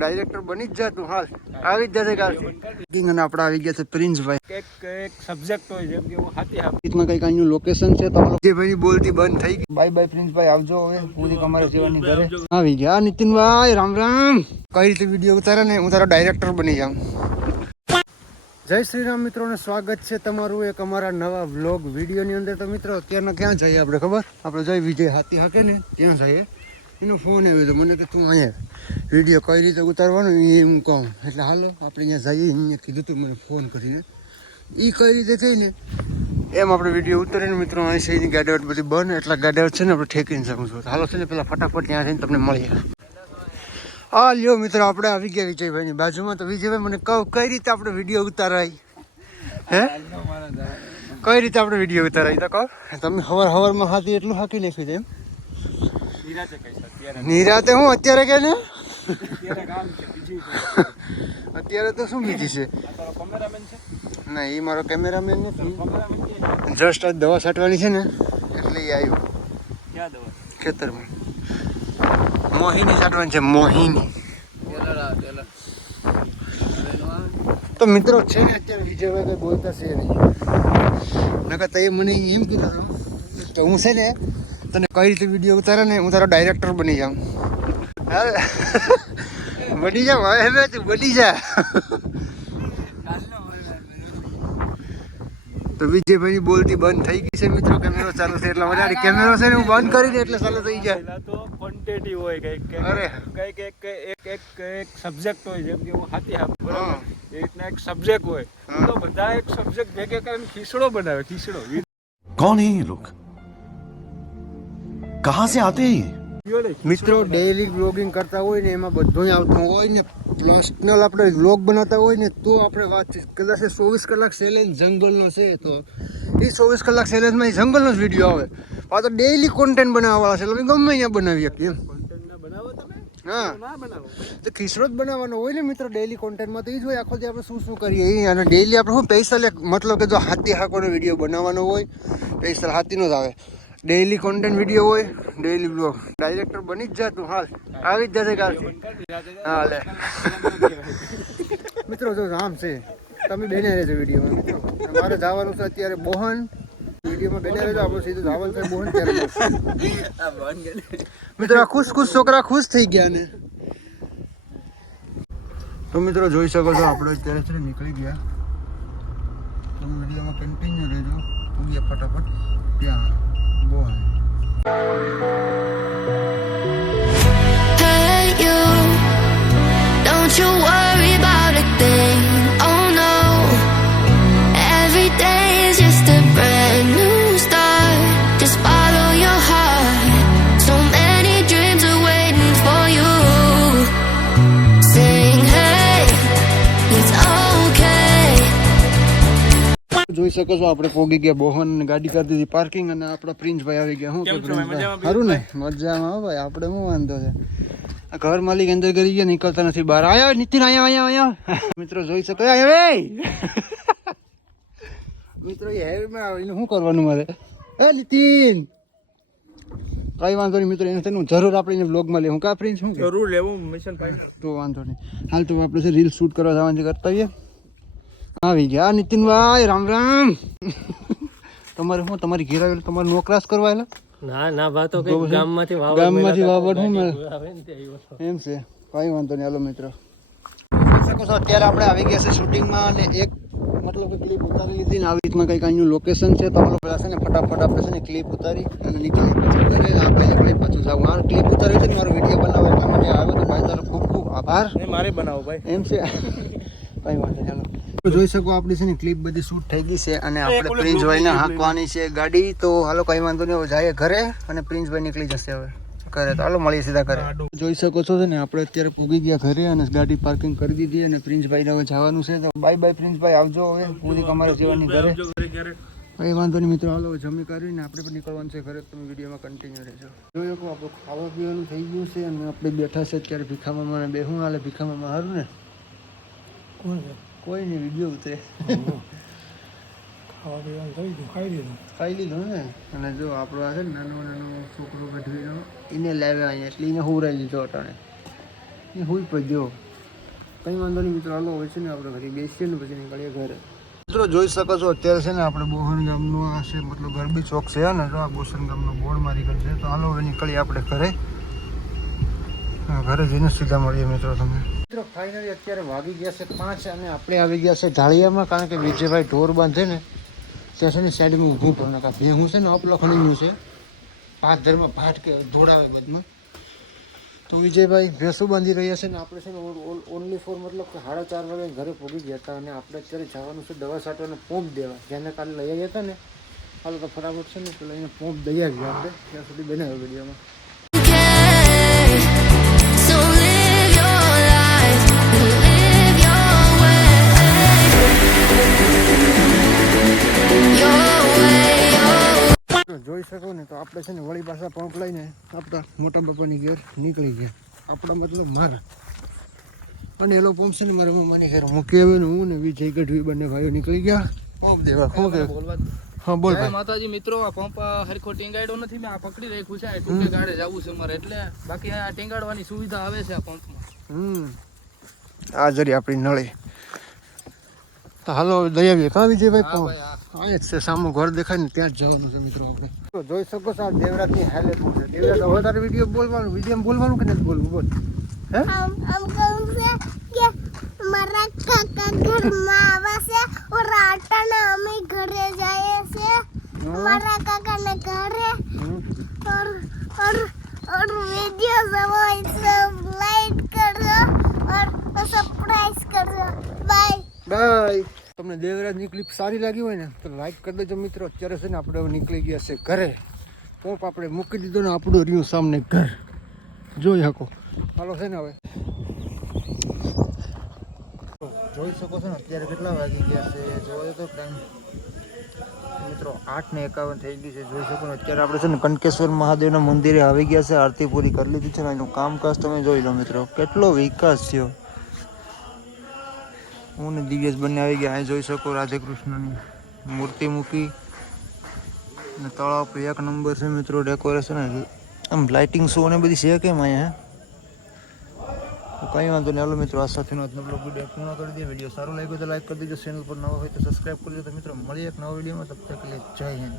Director બની જ જા તું હાલ. આવી જ જશે કાલ કિંગ અને આપણે આવી ગયા છે પ્રિન્સભાઈ. એક એક સબ્જેક્ટ હોય જેમ કે હું હાથી હાફ. રીતના કંઈક અહીંનું લોકેશન છે તો જે ભાઈ બોલતી બંધ થઈ ગઈ. બાય બાય પ્રિન્સભાઈ આવજો હવે. પૂરી તમારે જેવાની ઘરે. આવી ગયા નીતિનભાઈ રામ રામ. કઈ રીતે વીડિયો ઉતારે ને? હું તારો ડાયરેક્ટર બની જાઉં. જય શ્રી રામ મિત્રોને સ્વાગત છે તમારું એક અમારા નવા વ્લોગ વિડીયોની અંદર. તો મિત્રો અત્યારના ક્યાં જઈએ આપણે ખબર? આપણે જઈ વિજય હાથી હાકે ને ત્યાં જઈએ. એનો ફોન આવ્યો હતો મને કે તું અહીંયા વીડિયો કઈ રીતે ઉતારવાનો એ એમ કહું. એટલે હાલો, આપણે અહીંયા જઈએ. અહીંયા કીધું તું મને ફોન કરીને. એ કઈ રીતે થઈને એમ આપણે વીડિયો ઉતારીને મિત્રો, અહીં છે એની ગાડી બધી બંધ. એટલા ગાડી છે ને, આપણે ઠેકીને શકું હાલો, છે ને, પેલા ફટાફટ ત્યાં જઈને તમને મળીએ. હા લ્યો મિત્રો, આપણે આવી ગયા વિજયભાઈની બાજુમાં. તો વિજયભાઈ, મને કહો, કઈ રીતે આપણે વીડિયો ઉતારાય? હે? કઈ રીતે આપણે વીડિયો ઉતારાય? તો કહો. તમે હવાર હવારમાં હાથી એટલું હાકી દે એમ? નિરાતે હું અત્યારે કે ને? અત્યારે છે અત્યારે તો શું બીજી છે? ના એ મારો કેમેરામેન નથી. જસ્ટ આજ દવા છાંટવાની છે ને એટલે એ આવ્યો. ક્યાં દવા? ખેતરમાં. મોહિની છાંટવાની છે મોહિની. તો મિત્રો છે ને અત્યારે બીજા કઈ બોલતા છે નહીં. નકર તો એ મને એમ કીધું તો હું છે ને તને કઈ રીતે વીડિયો ઉતારે ને હું તારો ડાયરેક્ટર બની જાઉં. બની જા હવે હવે તું બની જા. તો વિજયભાઈની બોલતી બંધ થઈ ગઈ છે મિત્રો. કેમેરો ચાલુ છે એટલે મજા વધારે કેમેરો છે ને હું બંધ કરી દે એટલે ચાલુ થઈ જાય. તો ક્વોન્ટિટી હોય કંઈક કંઈક એક એક એક એક સબ્જેક્ટ હોય જેમ કે હું હાથી હાફ બરાબર? એક ના એક સબ્જેક્ટ હોય. તો બધા એક સબ્જેક્ટ ભેગે કરીને ખીસડો બનાવે ખીસડો કોણ હે એ લોકો? कहां से आते हैं ये વિડીયો નહીં, મિત્રો ડેઈલી બ્લોગિંગ કરતા હોય ને એમાં બધું આવતું હોય ને પર્સનલ આપણે વ્લોગ બનાવતા હોય ને તો આપણે વાત કદાચ ચોવીસ કલાક ચેલેન્જ જંગલનો છે તો એ ચોવીસ કલાક ચેલેન્જમાં એ જંગલનો જ વિડીયો આવે આ તો ડેઈલી કોન્ટેન્ટ બનાવવાવાળા છે એટલે અમે ગમે અહીંયા બનાવી શકીએ એમ content ના બનાવો તમે હા ના બનાવો તો ખીસરો જ બનાવવાનો હોય ને મિત્રો ડેઈલી કોન્ટેન્ટમાં તો એ જ હોય આખો દી આપણે શું શું કરીએ એ અને ડેઈલી આપણે શું પૈસા લે મતલબ કે જો હાથી હાકોનો વિડીયો બનાવવાનો હોય પૈસા હાથીનો જ આવે ડેઈલી કોન્ટેન્ટ વીડિયો હોય ડેઈલી બ્લોગ ડાયરેક્ટર બની જ જા તું હાલ. આવી જ જશે કાલ હાલે મિત્રો જો આમ છે. તમે બેને રહેજો વિડીયોમાં. મિત્રો મારે જવાનું છે અત્યારે બોહન વિડીયોમાં બેને રહેજો આપણે સીધું જવાનું છે બોહન ત્યારે. મિત્રો ખુશ ખુશ છોકરા ખુશ થઈ ગયા ને. તો મિત્રો જોઈ શકો છો આપણે અત્યારે છે નીકળી ગયા. તમે વિડીયોમાં કન્ટિન્યુ રહેજો. પૂરીએ ફટાફટ. ત્યાં. જોઈ શકો છો આપણે પોગી ગયા બોહન ગાડી કરી દીધી પાર્કિંગ અને આપણા પ્રિન્સભાઈ આવી ગયા. હું ભાઈ? પ્રિન્સભાઈ? સારું ને? મજામાં હો ભાઈ આપણે શું વાંધો છે? આ ઘર માલિક અંદર કરી ગયા નીકળતા નથી બહાર. આયા નીતિન આયા આયા આયા. મિત્રો જોઈ શકો એ મિત્રો એ હેવીમાં આવીને શું કરવાનું મારે? એ નીતિન! કઈ વાંધો નહીં મિત્રો એને તેનું જરૂર આપણે બ્લોગમાં લે હું કા પ્રિન્સ શું જરૂર લેવું મિશન તો વાંધો નહીં. હાલ તો આપણે રીલ શૂટ કરવા જવાનું કરતા આવીએ આવી ગયા. નીતિનભાઈ રામ રામ. તમારે શું તમારી ઘેર આવેલું તમારે નોકરાશ કરવા આવેલા ના ના વાતો કઈ ગામમાંથી વાવડ ગામમાંથી વાવડ હું એમ છે. કઈ વાંધો નહીં હાલો મિત્રો. શકો છો અત્યારે આપણે આવી ગયા છે શૂટિંગમાં અને એક મતલબ કે ક્લિપ ઉતારી લીધી ને આવી રીતના કંઈક અહીંનું લોકેશન છે. તમારો આપણે છે ને ફટાફટ આપણે છે ને ક્લિપ ઉતારી અને નીકળી પછી ઘરે આપણે ક્લિપ પાછું સાહેબ મારે ક્લિપ ઉતારી છે ને મારો વીડિયો બનાવો એટલા માટે આવ્યો તો ભાઈ તારો ખૂબ ખૂબ આભાર. મારે બનાવો ભાઈ. એમ છે. કઈ વાંધો ચાલો જોઈ શકો આપણી છે ને ક્લિપ બધી શૂટ થઈ ગઈ છે અને આપણે પ્રિન્સભાઈને હાંકવાની છે ગાડી. તો હાલો કઈ વાંધો નહીં જાય ઘરે અને પ્રિન્સભાઈ નીકળી જશે હવે ઘરે. તો હાલો મળીએ સીધા ઘરે. જોઈ શકો છો ને આપણે અત્યારે પૂગી ગયા ઘરે અને ગાડી પાર્કિંગ કરી દીધી અને પ્રિન્સભાઈને હવે જવાનું છે. તો બાય બાય પ્રિન્સભાઈ આવજો હવે. પૂરી અમારે જવાની ઘરે. કઈ વાંધો નહીં મિત્રો હાલો જમી કરીને આપણે પણ નીકળવાનું છે ઘરે. તમે વિડીયોમાં કન્ટિન્યુ રહેજો. જોઈ શકો આપણું ખાવા પીવાનું થઈ ગયું છે અને આપણે બેઠા છે અત્યારે ભીખામાં મને બેહું હાલે ભીખામાં હારું ને. કોઈ નહીં વીડિયો ઉતરે. ખાવા પીવાનું થઈ ગયું ખાઈ લીધું ખાઈ લીધું ને? અને જો આપણો આ છે ને નાનો નાનો છોકરો ગઢવીનો, એને લાવ્યા અહીંયા એટલે એને હુરાઈ લીધો અટાણે. એ હુઈ પડ્યો કંઈ વાંધો નહીં મિત્રો, હાલો હોય છે ને આપણે ઘરે બેસીએ ને પછી નીકળીએ ઘરે. મિત્રો જોઈ શકો છો, અત્યારે છે ને આપણે બોહન ગામનું આ છે, મતલબ ગરબી ચોક છે ને તો આ બોસન ગામનો બોર્ડ મારી ગયો છે. તો હાલો હવે નીકળીએ આપણે ઘરે. ઘરે જઈને સીધા મળીએ મિત્રો તમે મિત્રો ફાઇનલી અત્યારે વાગી ગયા છે પાંચ અને આપણે આવી ગયા છે ઢાળિયામાં, કારણ કે વિજયભાઈ ઢોર બાંધે ને, ત્યાં છે ને સાઈડમાં ઊભું પણ નાખા બે હું છે ને અપલખણીનું છે. ભાત ધરમાં ભાટ કે ધોળાવે બધમાં. તો વિજયભાઈ ભેંસો બાંધી રહ્યા છે ને આપણે છે ને ઓનલી ફોર મતલબ કે સાડા ચાર વાગે ઘરે પહોંચી ગયા હતા અને આપણે અત્યારે જવાનું છે દવા છાંટવાનો પોંપ દેવા. જેને કાલે લઈ આવ્યા હતા ને, હાલ તો ફટાફટ છે ને પેલા એને પોંપ દઈ આવી આપણે. ત્યાં સુધી બનાવ્યો વિડીયોમાં આપણે છે ને વળી પાછા પંપ લઈને આપણા મોટા બાપાની ઘેર નીકળી ગયા. આપણા મતલબ મારા. અને એલો પંપ છે ને મારા મમ્માની ઘેર મૂકી આવ્યો ને હું ને વિજય ગઢવી બંને ભાઈઓ નીકળી ગયા. પંપ દેવા શું કે હા બોલ ભાઈ. માતાજી મિત્રો આ પંપ હરખો ટીંગાડ્યો નથી મેં આ પકડી રાખ્યું છે આ ટૂંકે ગાડે જવું છે મારે એટલે બાકી આ ટીંગાડવાની સુવિધા આવે છે આ પંપમાં. હમ. આ જરી આપણી નળી. તો હાલો દઈ આવીએ. કાં વિજયભાઈ અહીંયા જ છે સામું ઘર દેખાય ને ત્યાં જ જવાનું છે મિત્રો આપણે. તો જોઈ શકો છો આ દેવરાજની હાલે છે દેવરાજ હવે તારે વિડીયો બોલવાનું વિડીયો બોલવાનું કે નથી બોલવું બોલ હે આમ કહું છે કે મારા કાકા ઘરમાં આવે છે ઓર આટાના અમે ઘરે જઈએ છે મારા કાકાના ઘરે ઓર ઓર ઓર વિડીયો જોવો સબ લાઈક કરો ઓર સરપ્રાઈઝ કરો બાય બાય તમને દેવરાજની ક્લિપ સારી લાગી હોય ને, તો લાઈક કરી દેજો મિત્રો. અત્યારે છે ને આપણે નીકળી ગયા છે ઘરે. પોપ આપણે મૂકી દીધો ને આપણું રહ્યું સામને ઘર. જોઈ શકો. હાલો છે ને હવે. જોઈ શકો છો ને, અત્યારે કેટલા વાગી ગયા છે. જોયો તો ટાઈમ મિત્રો, આઠ ને એકાવન થઈ ગઈ છે. જોઈ શકો ને, અત્યારે આપણે છે ને કંકેશ્વર મહાદેવના મંદિરે આવી ગયા છે. આરતી પૂરી કરી લીધી છે ને, એનું કામકાજ તમે જોઈ લો મિત્રો. કેટલો વિકાસ થયો. હું ને દિવ્યેશ બંને આવી ગયા. અહીં જોઈ શકો રાધેકૃષ્ણની મૂર્તિ મૂકી અને તળાવ પર એક નંબર છે મિત્રો ડેકોરેશન આમ લાઇટિંગ શો ને બધી છે કેમ અહીંયા કંઈ વાંધો નહીં. હાલો મિત્રો, આ સાથેનો આજનો બ્લોગ વીડિયો પૂર્ણ કરી દે વીડિયો સારો લાગ્યો તો લાઈક કરી દેજો ચેનલ પર નવો હોય તો સબસ્ક્રાઈબ કરી દેજો તો મિત્રો, મળીએ એક નવો વિડીયોમાં તબ તક જય હિન્દ.